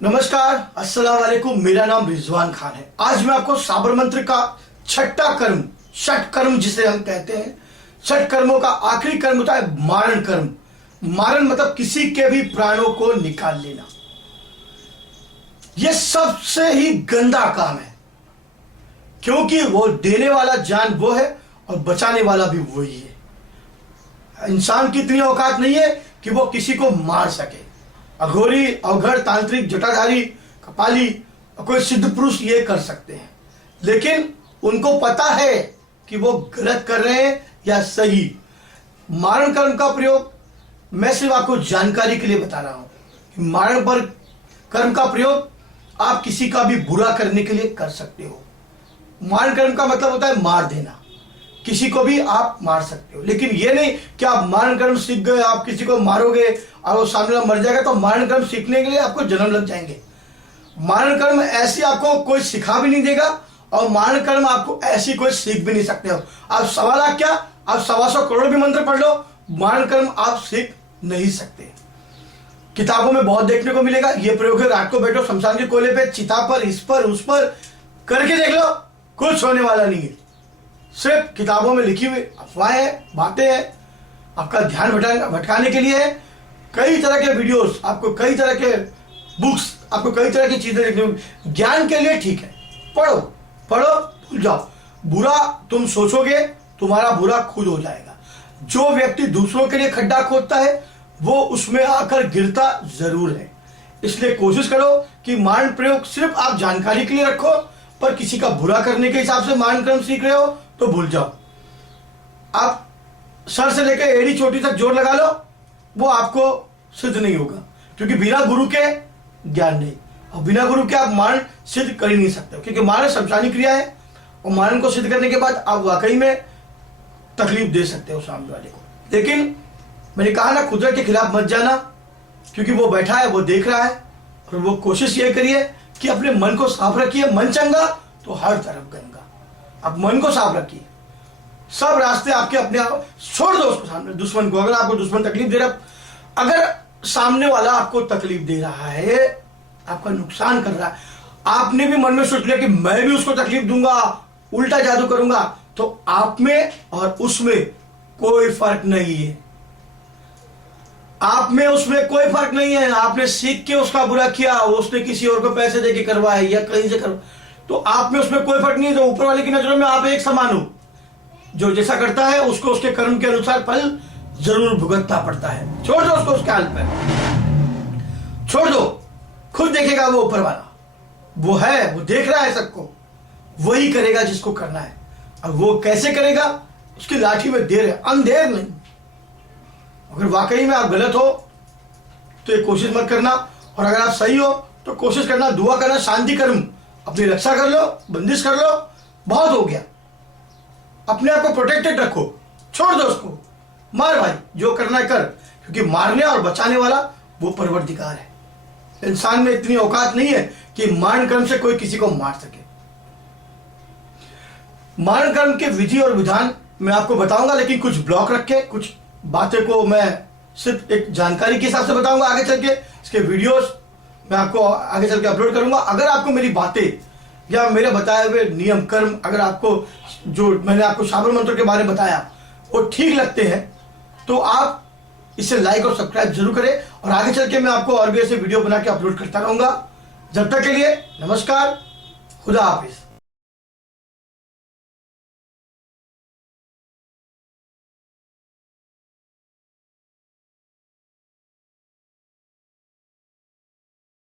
नमस्कार, अस्सलाम वालेकुम। मेरा नाम रिजवान खान है। आज मैं आपको साबर मंत्र का छठा कर्म, षट कर्म जिसे हम कहते हैं, षट कर्मों का आखिरी कर्म होता है मारण कर्म। मारण मतलब किसी के भी प्राणों को निकाल लेना। यह सबसे ही गंदा काम है, क्योंकि वो देने वाला जान वो है और बचाने वाला भी वही है। इंसान की इतनी औकात नहीं है कि वो किसी को मार सके। अघोरी, अवघड़, तांत्रिक, जटाधारी, कपाली और कोई सिद्ध पुरुष ये कर सकते हैं, लेकिन उनको पता है कि वो गलत कर रहे हैं या सही। मारण कर्म का प्रयोग मैं सिर्फ आपको जानकारी के लिए बता रहा हूं। मारण पर कर्म का प्रयोग आप किसी का भी बुरा करने के लिए कर सकते हो। मारण कर्म का मतलब होता है मार देना। किसी को भी आप मार सकते हो, लेकिन ये नहीं कि आप मारण कर्म सीख गए, आप किसी को मारोगे और वो सामने वाला मर जाएगा तो मारण कर्म सीखने के लिए आपको जन्म लग जाएंगे। मारण कर्म ऐसी आपको कोई सिखा भी नहीं देगा और मारण कर्म आपको ऐसी कोई सीख भी नहीं सकते हो। आप 1.25 लाख क्या, आप 125 करोड़ भी मंत्र पढ़ लो, मारण कर्म आप सीख नहीं सकते। किताबों में बहुत देखने को मिलेगा। ये प्रयोग है, रात को बैठो शमशान के कोयले पे, चिता पर, इस पर, उस पर करके देख लो, कुछ होने वाला नहीं है। सिर्फ किताबों में लिखी हुई अफवाहें हैं, बातें हैं, आपका ध्यान भटकाने के लिए है। कई तरह के वीडियोस, आपको कई तरह के बुक्स, आपको कई तरह की चीजें देखने को, ज्ञान के लिए ठीक है, पढ़ो पढ़ो, भूल जाओ। बुरा तुम सोचोगे, तुम्हारा बुरा खुद हो जाएगा। जो व्यक्ति दूसरों के लिए खड्डा खोदता है वो उसमें आकर गिरता जरूर है। इसलिए कोशिश करो कि मारण प्रयोग सिर्फ आप जानकारी के लिए रखो, पर किसी का बुरा करने के हिसाब से मारण कर्म सीख रहे हो तो भूल जाओ। आप सर से लेकर एड़ी चोटी तक जोर लगा लो, वो आपको सिद्ध नहीं होगा, क्योंकि बिना गुरु के ज्ञान नहीं, और बिना गुरु के आप मारण सिद्ध कर ही नहीं सकते, क्योंकि मारण शमशानी क्रिया है और मारण को सिद्ध करने के बाद आप वाकई में तकलीफ दे सकते हो सामने वाले को। लेकिन मैंने कहा ना, कुदरत के खिलाफ मत जाना, क्योंकि वो बैठा है, वो देख रहा है। और वो कोशिश ये करिए कि अपने मन को साफ रखिए। मन चंगा तो हर तरफ गंगा। आप मन को साफ रखिए, सब रास्ते आपके अपने आप छोड़ दो उसको, सामने दुश्मन को। अगर आपको दुश्मन तकलीफ दे रहा, अगर सामने वाला आपको तकलीफ दे रहा है, आपका नुकसान कर रहा है, आपने भी मन में सोच लिया कि मैं भी उसको तकलीफ दूंगा, उल्टा जादू करूंगा, तो आप में और उसमें कोई फर्क नहीं है। आप में उसमें कोई फर्क नहीं है। आपने सीख के उसका बुरा किया, उसने किसी और को पैसे देके करवाया या कहीं से करवा, तो आप में उसमें कोई फर्क नहीं है। तो ऊपर वाले की नजरों में आप एक समान हो। जो जैसा करता है उसको उसके कर्म के अनुसार फल जरूर भुगतना पड़ता है। छोड़ दो उसको उसके हाल पर, छोड़ दो, खुद देखेगा वो ऊपर वाला। वो है, वो देख रहा है सबको, वही करेगा जिसको करना है। और वो कैसे करेगा, उसकी लाठी में देर है, अंधेर नहीं। अगर वाकई में आप गलत हो तो ये कोशिश मत करना, और अगर आप सही हो तो कोशिश करना, दुआ करना, शांति कर्म, अपनी रक्षा कर लो, बंदिश कर लो, बहुत हो गया। अपने आप को प्रोटेक्टेड रखो, छोड़ दो उसको, मार भाई, जो करना है कर, क्योंकि मारने और बचाने वाला वो परवरदिगार है। इंसान में इतनी औकात नहीं है कि मारण कर्म से कोई किसी को मार सके। मारण कर्म के विधि और विधान मैं आपको बताऊंगा, लेकिन कुछ ब्लॉक रखे, कुछ बातें को मैं सिर्फ एक जानकारी के हिसाब से बताऊंगा। आगे चल के इसके वीडियोस मैं आपको आगे चल के अपलोड करूंगा। अगर आपको मेरी बातें या मेरे बताए हुए नियम कर्म, अगर आपको जो मैंने आपको साबर मंत्र के बारे में बताया वो ठीक लगते हैं, तो आप इसे लाइक और सब्सक्राइब जरूर करें। और आगे चल के मैं आपको और भी ऐसे वीडियो बना के अपलोड करता रहूंगा। जब तक के लिए नमस्कार, खुदा हाफिज।